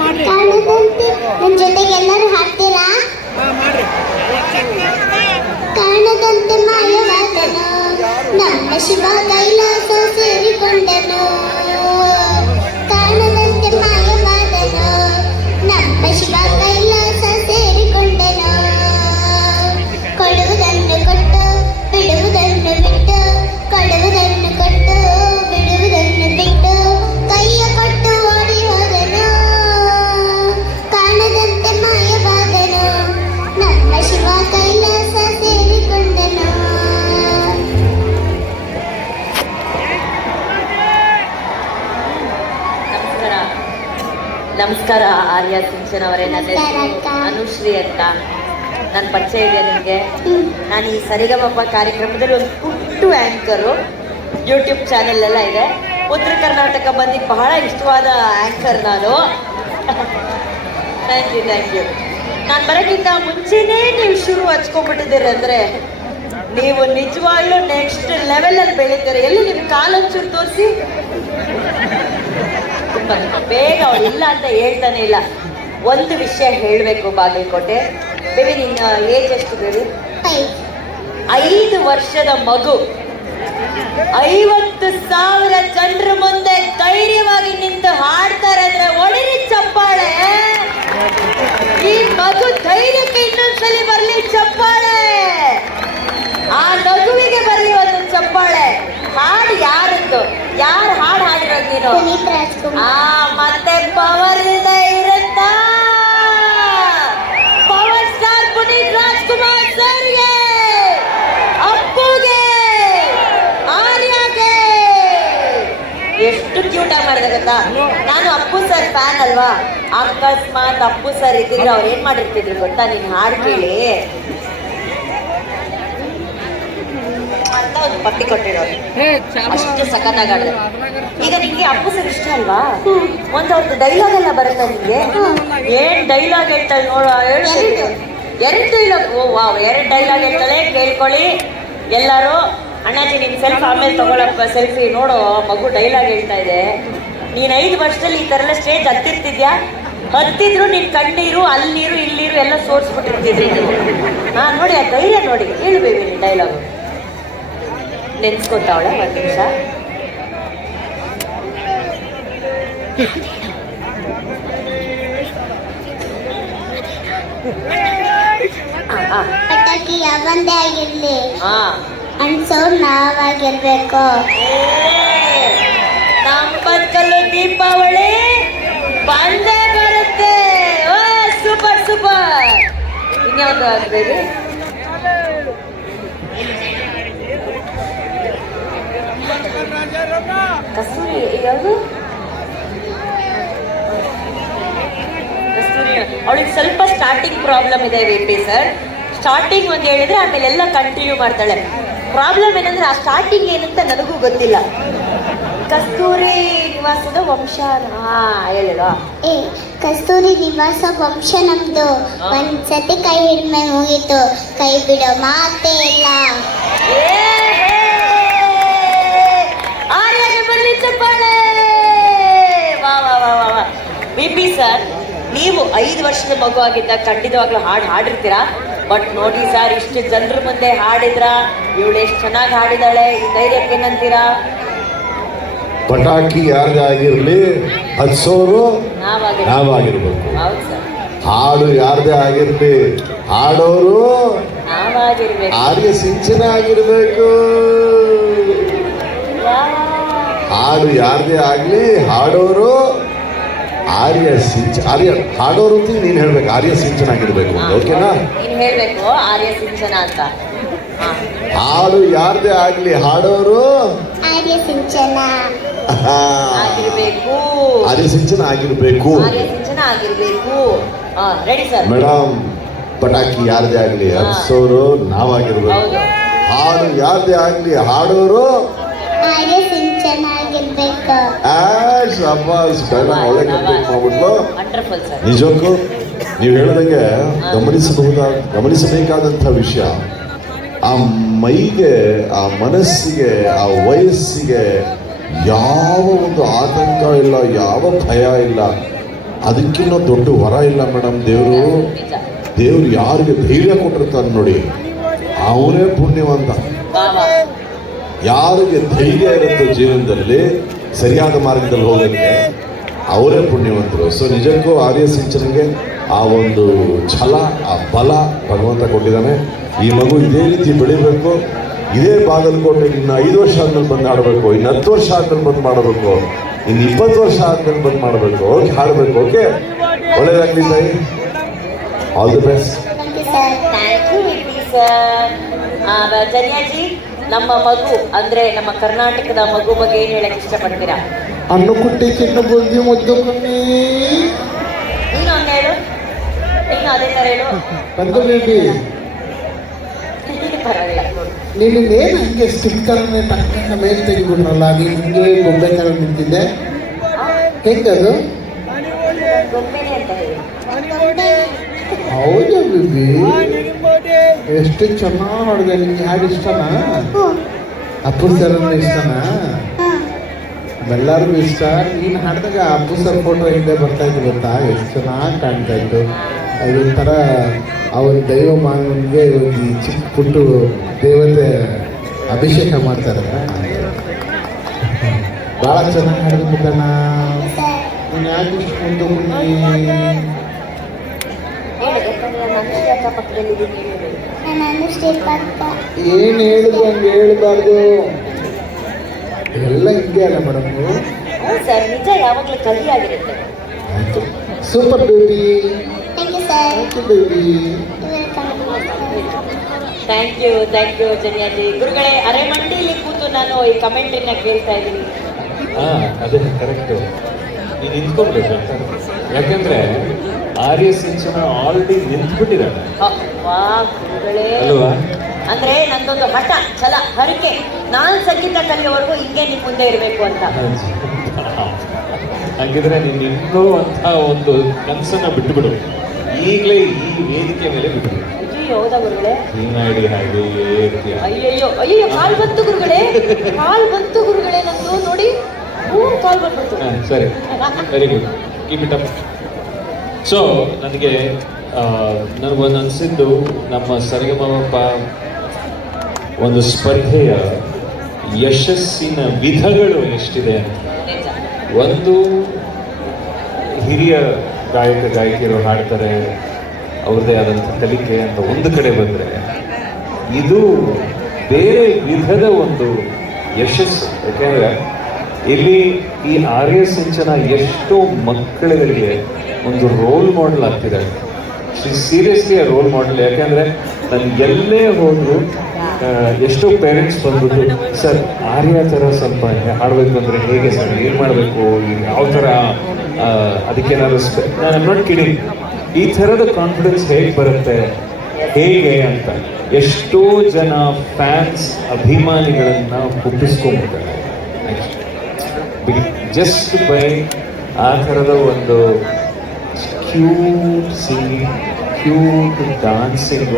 ಮಾಡ್ರಿ. ಕಾರಣದಂತೆ ನನ್ನ ಜೊತೆಗೆ ಎಲ್ಲರೂ ಹಾಕ್ತೀರಾ? ಕಾರಣದಂತೆ ಮಾಯವಾದನು ನಮ್ಮ ಶಿವ ಕೈಲಾಸ ಸೇರಿಕೊಂಡನು. ನಮಸ್ಕಾರ. ನಮಸ್ಕಾರ ಆರ್ಯ ಸಿಂಚನ್ ಅವರೇ. ನನ್ನ ಹೆಸರು. ಅನುಶ್ರೀ ಅಂತ. ನನ್ನ ಪರಿಚಯ ಇದೆ ನಿಮಗೆ. ನಾನು ಈ ಸರಿಗಮಪ್ಪ ಕಾರ್ಯಕ್ರಮದಲ್ಲಿ ಒಂದು ಪುಟ್ಟು ಆ್ಯಂಕರು ಯೂಟ್ಯೂಬ್ ಚಾನೆಲ್ ಎಲ್ಲ ಇದೆ. ಉತ್ತರ ಕರ್ನಾಟಕ ಬಂದಿದ್ದು ಬಹಳ ಇಷ್ಟವಾದ ಆ್ಯಂಕರ್ ನಾನು. ಥ್ಯಾಂಕ್ ಯು ಥ್ಯಾಂಕ್ ಯು ನಾನು ಬರೋಕ್ಕಿಂತ ಮುಂಚೆನೇ ನೀವು ಶುರು ಹಚ್ಕೊಂಡ್ಬಿಟ್ಟಿದ್ದೀರಿ ಅಂದರೆ ನೀವು ನಿಜವಾಗ್ಲೂ ನೆಕ್ಸ್ಟ್ ಲೆವೆಲಲ್ಲಿ ಬೆಳೀತೀರಿ. ಎಲ್ಲಿ ನಿಮ್ಮ ಕಾಲೊಂಚೂರು ತೋರಿಸಿ? ಬೇಗ ಅವ್ರು ಇಲ್ಲ ಅಂತ ಹೇಳ್ತಾನೆ ಇಲ್ಲ. ಒಂದು ವಿಷಯ ಹೇಳಬೇಕು ಬಾಗಲಕೋಟೆ. ಬೇಬಿ, ನಿನ್ನ ಏಜ್ ಎಷ್ಟು ಬೇಬಿ? ಐದು ವರ್ಷದ ಮಗು. ಐವತ್ತು ಸಾವಿರ ಜನರ ಮುಂದೆ ಧೈರ್ಯವಾಗಿ ನಿಂತು ಹಾಡ್ತಾರೆ ಅಂದ್ರೆ ಒಡಿರಿ ಚಪ್ಪಾಳೆ ಈ ಮಗು ಧೈರ್ಯಕ್ಕೆ ಇನ್ನೊಂದ್ಸಲಿ ಬರ್ಲಿ ಚಪ್ಪಾಳೆ ಆ ನಗುವಿಗೆ ಬರ್ಲಿ ಒಂದು ಚಪ್ಪಾಳೆ ಹಾಡು ಯಾರದ್ದು ಯಾರು ಹಾಡು ಆ ಮತ್ತೆ ಪವರ್ ಇದೆ ಇರುತ್ತಾ? ಪವರ್ ಸ್ಟಾರ್ ಪುನೀತ್ ರಾಜ್ಕುಮಾರ್ ಸರ್ಗೆ ಅಪ್ಪುಗೆ ಆರ್ಯಗೆ. ಎಷ್ಟು ಕ್ಯೂಟ್ ಆಗಿ ಮಾಡಿದೆ ಗೊತ್ತಾ? ನಾನು ಅಪ್ಪು ಸರ್ ಫ್ಯಾನ್ ಅಲ್ವಾ? ಅಕಸ್ಮಾತ್ ಅಪ್ಪು ಸರ್ ಇದ್ದಿದ್ರೆ ಅವ್ರು ಏನ್ ಮಾಡಿರ್ತಿದ್ರು ಗೊತ್ತಾ? ನೀನ್ ಹಾಡು ಕೇಳಿ. ಅಂತ ಒಂದು ಪಟ್ಟಿ ಕೊಟ್ಟಿರೋರು ಅಷ್ಟು ಸಖತ್ತಾಗಿ ಈಗ ನಿಂಗೆ ಅಪ್ಪು ಸರ್ ಇಷ್ಟ ಅಲ್ವಾ? ಒಂದು ಅವ್ರದ್ದು ಡೈಲಾಗ್ ಎಲ್ಲ ಬರುತ್ತಾ ನಿಂಗೆ ಏನ್ ಡೈಲಾಗ್ ಹೇಳ್ತಾಳೆ ನೋಡು ಹೇಳ್ತೀನಿ ಎರಡು ಡೈಲಾಗ್ ಓ ವಾವ್ ಎರಡು ಡೈಲಾಗ್ ಹೇಳ್ತಾಳೆ ಕೇಳ್ಕೊಳ್ಳಿ. ಎಲ್ಲರೂ ಅಣ್ಣಾಜಿ ನಿನ್ ಸೆಲ್ಫ್ ಆಮೇಲೆ ತಗೊಳಪ್ಪ ಸೆಲ್ಫಿ ನೋಡು ಮಗು ಡೈಲಾಗ್ ಹೇಳ್ತಾ ಇದೆ. ನೀನ್ ಐದು ವರ್ಷದಲ್ಲಿ ಈ ತರ ಎಲ್ಲ ಸ್ಟೇಜ್ ಹತ್ತಿರ್ತಿದ್ಯಾ? ಹತ್ತಿದ್ರು ನಿನ್ ಕಣ್ಣೀರು ಅಲ್ಲಿರು ಇಲ್ಲಿರು ಎಲ್ಲ ಸೋರ್ಸ್ಬಿಟ್ಟಿರ್ತಿದ್ರಿ. ನೀವು ಹಾ ನೋಡಿ ಆ ಧೈರ್ಯ ನೋಡಿ ಹೇಳ್ಬೇಕು ನೀನ್ ಡೈಲಾಗ್ ನೆನ್ಸ್ಕೊತಾವಳೆ ಒಂದು ನಿಮಿಷ. ಪಟಾಕಿ ಯಾವಂದೇ ಆಗಿರ್ಲಿ. ಅನ್ಸೋರ್ ನಾವಾಗಿರ್ಬೇಕು. ಏ, ನಮ್ ಬದುಕಲ್ಲೂ ದೀಪಾವಳಿ? ಬಂದೇ ಬರುತ್ತೆ. Super super. ಇನ್ಯಾವುದು ಆಗ್ಬೇಡಿ ಕಸ್ತೂರಿ ಯಾವುದು? ಕಸ್ತೂರಿ. ಅವಳಿಗೆ ಸ್ವಲ್ಪ ಸ್ಟಾರ್ಟಿಂಗ್ ಪ್ರಾಬ್ಲಮ್ ಇದೆ ವಿ ಪಿ ಸರ್ ಸ್ಟಾರ್ಟಿಂಗ್ ಒಂದು ಹೇಳಿದ್ರೆ ಆಮೇಲೆ ಎಲ್ಲ ಕಂಟಿನ್ಯೂ ಮಾಡ್ತಾಳೆ. ಪ್ರಾಬ್ಲಮ್ ಏನಂದ್ರೆ ಆ ಸ್ಟಾರ್ಟಿಂಗ್ ಏನಂತ ನನಗೂ ಗೊತ್ತಿಲ್ಲ. ಕಸ್ತೂರಿ ನಿವಾಸದ ವಂಶ ಹೇಳಿಲ್ವಾ? ಏ ಕಸ್ತೂರಿ ನಿವಾಸ ವಂಶ ನಮ್ದು. ಒಂದ್ಸತಿ ಕೈ ಹಿಡ್ಮೆ ಹೋಗಿತ್ತು ಕೈ ಬಿಡೋ ಮಾತೇ ಇಲ್ಲ ಏ, ಹೇ! ಆರ್ಯಗೆ ಬರ್ಲಿ ಚಪ್ಪಾಳೆ ವಾ ವಾ ವಾ ವಾ ವಾ ಬಿ ಪಿ ಸರ್ ನೀವು ಐದು ವರ್ಷದ ಮಗು ಆಗಿದ್ದ ಖಂಡಿತವಾಗ್ಲೂ ಹಾಡು ಹಾಡಿರ್ತೀರಾ? ಬಟ್ ನೋಡಿ ಸರ್ ಇಷ್ಟು ಜನರ ಮುಂದೆ ಹಾಡಿದ್ರ ಇವಳು ಎಷ್ಟು ಚೆನ್ನಾಗಿ ಹಾಡಿದಾಳೆ ಈ ಧೈರ್ಯಕ್ಕೆ ಏನಂತೀರಾ? ಪಟಾಕಿ ಯಾರ್ದೇ ಆಗಿರಲಿ ನಾವಾಗಿ ನಾವಾಗಿರ್ಬೇಕು. ಹಾಡು ಯಾರದೇ ಆಗಿರ್ಲಿ ಹಾಡೋರು ಆರ್ಯ ಸಿಂಚನ ಆಗಿರ್ಬೇಕು. ಹಾಡು ಯಾರದೇ ಆಗ್ಲಿ ಹಾಡೋರು ಆರ್ಯ ಸಿಂಚ ಆರ್ಯ ಹಾಡೋರು ಅಂತ ನೀನು ಹೇಳ್ಬೇಕು ಆರ್ಯ ಸಿಂಚನ ಆಗಿರ್ಬೇಕು ಓಕೆನಾ ನೀನ್ ಹೇಳ್ಬೇಕು ಆರ್ಯ ಸಿಂಚನ ಅಂತ. ಹಾಡು ಯಾರ್ದೇ ಆಗ್ಲಿ ಹಾಡೋರು? ಆರ್ಯ ಸಿಂಚನ. ಆಗಿರಬೇಕು. ಆರ್ಯ ಸಿಂಚನ ಆಗಿರ್ಬೇಕು. ಆರ್ಯ ಸಿಂಚನ ಆಗಿರ್ಬೇಕು. ರೆಡಿ ಸರ್ ಮೇಡಮ್ ಪಟಾಕಿ ಯಾರ್ದೇ ಆಗಲಿ ಹರಿಸೋರು ನಾವಾಗಿರ್ಬೇಕು ಹಾಡು ಯಾರ್ದೇ ಆಗ್ಲಿ ಹಾಡೋರು? ಆರ್ಯ ಸಿಂಚನ. ಶಾಬಾಸ್ ಡೈಲಾಗ್ ಒಳ್ಳೆ ಕಂಪ್ಲೀಟ್ ಮಾಡ್ಬಿಟ್ಲು. ವಂಡರ್ಫುಲ್ ಸರ್ ನಿಜಕ್ಕೂ ನೀವು ಹೇಳಿದಂಗೆ ಗಮನಿಸಬಹುದಾದ ಗಮನಿಸಬೇಕಾದಂಥ ವಿಷಯ. ಆ ಮೈಗೆ ಆ ಮನಸ್ಸಿಗೆ ಆ ವಯಸ್ಸಿಗೆ ಯಾವ ಒಂದು ಆತಂಕ ಇಲ್ಲ ಯಾವ ಭಯ ಇಲ್ಲ ಅದಕ್ಕಿಂತ ದೊಡ್ಡ ವರ ಇಲ್ಲ ಮೇಡಮ್ ದೇವರು. ದೇವ್ರು ಯಾರಿಗೆ ಧೈರ್ಯ ಕೊಟ್ಟಿರ್ತಾನೆ ನೋಡಿ ಅವರೇ ಪುಣ್ಯವಂತ. ಯಾರಿಗೆ ಧೈರ್ಯ ಇರುತ್ತೆ ಜೀವನದಲ್ಲಿ ಸರಿಯಾದ ಮಾರ್ಗದಲ್ಲಿ ಹೋಗಕ್ಕೆ ಅವರೇ ಪುಣ್ಯವಂತರು. ಸೊ ನಿಜಕ್ಕೂ ಆರ್ಯ ಸಿಂಚನಿಗೆ ಆ ಒಂದು ಛಲ, ಆ ಬಲ ಭಗವಂತ ಕೊಟ್ಟಿದ್ದಾನೆ. ಈ ಮಗು ಇದೇ ರೀತಿ ಬೆಳಿಬೇಕು, ಇದೇ ಬಾಗಲಕೋಟೆ ಇನ್ನು ಐದು ವರ್ಷ ಆದ್ಮೇಲೆ ಬಂದು ಆಡಬೇಕು ಇನ್ನು ಹತ್ತು ವರ್ಷ ಆದ್ಮೇಲೆ ಬಂದು ಮಾಡಬೇಕು, ಇನ್ನು ಇಪ್ಪತ್ತು ವರ್ಷ ಆದ್ಮೇಲೆ ಬಂದು ಮಾಡಬೇಕು, ಓಕೆ, ಹಾಡಬೇಕು, ಓಕೆ? ಒಳ್ಳೇದಾಗ್ಲಿ ತಾಯಿ. ಆಲ್ ದಿ ಬೆಸ್ಟ್ ನಮ್ಮ ಮಗು ಅಂದ್ರೆ ನಮ್ಮ ಕರ್ನಾಟಕದ ಮಗು ಬಗ್ಗೆ ಏನ್ ಹೇಳಕ್ ಇಷ್ಟಪಡ್ತೀರಾ? ಹಣ್ಣು ಕುಟ್ಟಿ ಚಿನ್ನ ಬುದ್ಧಿ ಮುದ್ದು ಕಣ್ಣಿ. ನೀನು ಒಂದ್ ಹೇಳು. ನೀನು ಅದೇ ಥರ ಹೇಳು? ಬಂದು ಬೇಬಿ ಪರವಾಗಿಲ್ಲ. ನೀನೇನು ಹಂಗೆ ಸ್ಟಿಕ್ಕರ್ನೇ ಟಕ್ಕಂತ ಮೇಲೆ ತೆಗಿಬಿಟ್ರಲ್ಲ ನೀನು ಹಿಂಗೆ ಗೊಂಬೆ ಥರ ನಿಂತಿದ್ದೆ? ಹೆಂಗದು? ಗೊಂಬೆನೆ ಅಂತ ಹೇಳಿ. ಹೌದಾ ಬಿಬಿ ಎಷ್ಟು ಚೆನ್ನಾಗಿ ಮಾಡಿದೆ ನಿಮ್ಗೆ ಹಾಡು ಇಷ್ಟನಾ? ಅಪ್ಪು ಸರ್ ಅಂದ್ರೆ ಇಷ್ಟನಾ? ಎಲ್ಲರಿಗೂ ಇಷ್ಟ. ನೀನು ಹಾಡಿದಾಗ ಅಪ್ಪು ಸರ್ ಫೋಟೋ ಹಿಂದೆ ಬರ್ತಾ ಇದ್ದು ಗೊತ್ತಾ? ಎಷ್ಟು ಚೆನ್ನಾಗಿ ಕಾಣ್ತಾ ಇತ್ತು. ಅದೊಂಥರ ಅವ್ರ ದೈವ ಮಾನವನಿಗೆ ಒಂದು ಚಿಕ್ಕ ಪುಟ್ಟು ದೇವತೆ ಅಭಿಷೇಕ ಮಾಡ್ತಾರೆ ಭಾಳ ಚೆನ್ನಾಗಿ ಹಾಡಿದ್ಬಿಟ್ಟಣ ನಾನು ಯಾಕೆ ಇಷ್ಟು ಮುಂದೆ ಯಾಕಂದ್ರೆ ನಾನು ಅನುಶ್ರೀ ಅಕ್ಕ ಪಕ್ಕದಲ್ಲಿ ಇದ್ದೀನಿ ಹೇಳು ನಾನು ಅನುಷ್ಠೆ ಪಕ್ಕ ಏನು ಹೇಳಿದ್ರು ಹಂಗೆ ಹೇಳ್ಬಾರ್ದು? ಎಲ್ಲ ಹಿಂಗೆ ಅಲ್ಲ ಮೇಡಮ್ ಸರ್ ನಿಜ ಯಾವಾಗಲೂ ಕಲಿಯಾಗಿರುತ್ತೆ. ಆಯ್ತು. Super baby thank you sir thank you baby thank you thank you ಜನಿಯಾಜಿ. ಗುರುಗಳೇ ಅರೆಮಂಡಿಲಿ ಕೂತು ನಾನು ಈ ಕಮೆಂಟ್ರಿನ ಕೇಳ್ತಾ ಇದ್ದೀನಿ. ಹಾ ಅದೇ ಕರೆಕ್ಟು ನೀನು ನಿಂತ್ಕೊಳ್ಬೇಕು ಯಾಕಂದ್ರೆ ಆರ್ಯ ಸಿಂಚನ ಆಲ್ರೆಡಿ ಗುರುಗಳೇ. ಅಲ್ವಾ? ಅಂದ್ರೆ ನಂದೊಂದು ಹಠ ಛಲ ಹರಿಕೆ. ನಾನು ಸಂಗೀತ ಕಲಿಯೋವರೆಗೂ ಹಿಂಗೆ ನಿಮ್ ಮುಂದೆ ಇರಬೇಕು ಅಂತ. ಹಂಗಿದ್ರೆ ನೀನು ಇನ್ನೂ ಅಂತ ಒಂದು ಕನಸನ್ನ ಬಿಟ್ಟುಬಿಡು ಈಗಲೇ ಈ ವೇದಿಕೆ ಮೇಲೆ ಬಿಟ್ಟು ಅಯ್ಯೋ ಹೌದಾ ಗುರುಗಳೇ? ನಿನ್ನ ಹಾಗೆ ಅಯ್ಯಯ್ಯೋ ಅಯ್ಯಯ್ಯೋ ಕಾಲ್ ಬಂತು ಗುರುಗಳೇ. ಕಾಲ್ ಬಂತು ಗುರುಗಳೇ ನಂದು ನೋಡಿ. ಹ್ಞೂ ಕಾಲ್ ಬಂದ್ಬಿಡ್ತು. ಸರಿ. Very good keep it up so ನನಗೆ ನನಗೊಂದು ಅನಿಸಿದ್ದು ನಮ್ಮ ಸರಿಗಮಪ್ಪ ಒಂದು ಸ್ಪರ್ಧೆಯ ಯಶಸ್ಸಿನ ವಿಧಗಳು ಎಷ್ಟಿದೆ ಅಂತ. ಒಂದು ಹಿರಿಯ ಗಾಯಕ, ಗಾಯಕಿಯರು ಹಾಡ್ತಾರೆ, ಅವ್ರದ್ದೇ ಆದಂಥ ಕಲಿಕೆ ಅಂತ ಒಂದು ಕಡೆ ಬಂದರೆ, ಇದು ಬೇರೆ ವಿಧದ ಒಂದು ಯಶಸ್ಸು. ಯಾಕೆಂದರೆ, ಇಲ್ಲಿ ಈ ಆರ್ಯ ಸಿಂಚನ ಎಷ್ಟೋ ಮಕ್ಕಳುಗಳಿಗೆ ಒಂದು ರೋಲ್ ಮಾಡೆಲ್ ಆಗ್ತಿದೆ. ಸೀರಿಯಸ್ಲಿ ಆ ರೋಲ್ ಮಾಡೆಲ್ ಯಾಕೆಂದರೆ ನಾನು ಎಲ್ಲೇ ಹೋದ್ರು ಎಷ್ಟೋ ಪೇರೆಂಟ್ಸ್ ಬಂದ್ಬಿಟ್ಟು ಸರ್ ಆರ್ಯ ಥರ ಸ್ವಲ್ಪ ಹಾಡಬೇಕು ಅಂದರೆ ಹೇಗೆ ಸರ್? ಏನು ಮಾಡಬೇಕು? ಯಾವ ಥರ ಅದಕ್ಕೇನಾದ್ರು ನಾನು ನೋಟ್ ಕಿಡಿ ಈ ಥರದ ಕಾನ್ಫಿಡೆನ್ಸ್ ಹೇಗೆ ಬರುತ್ತೆ? ಹೇಗೆ ಅಂತ? ಎಷ್ಟೋ ಜನ ಫ್ಯಾನ್ಸ್ ಅಭಿಮಾನಿಗಳನ್ನ ಹುಟ್ಟಿಸ್ಕೊಂಡ್ಬಿಟ್ಟಾರೆ ಜಸ್ಟ್ ಬೈ ಆ ಥರದ ಒಂದು ಕ್ಯೂಟ್ ಸಿಂಗಿಂಗ್ ಕ್ಯೂಟ್ ಡಾನ್ಸಿಂಗ್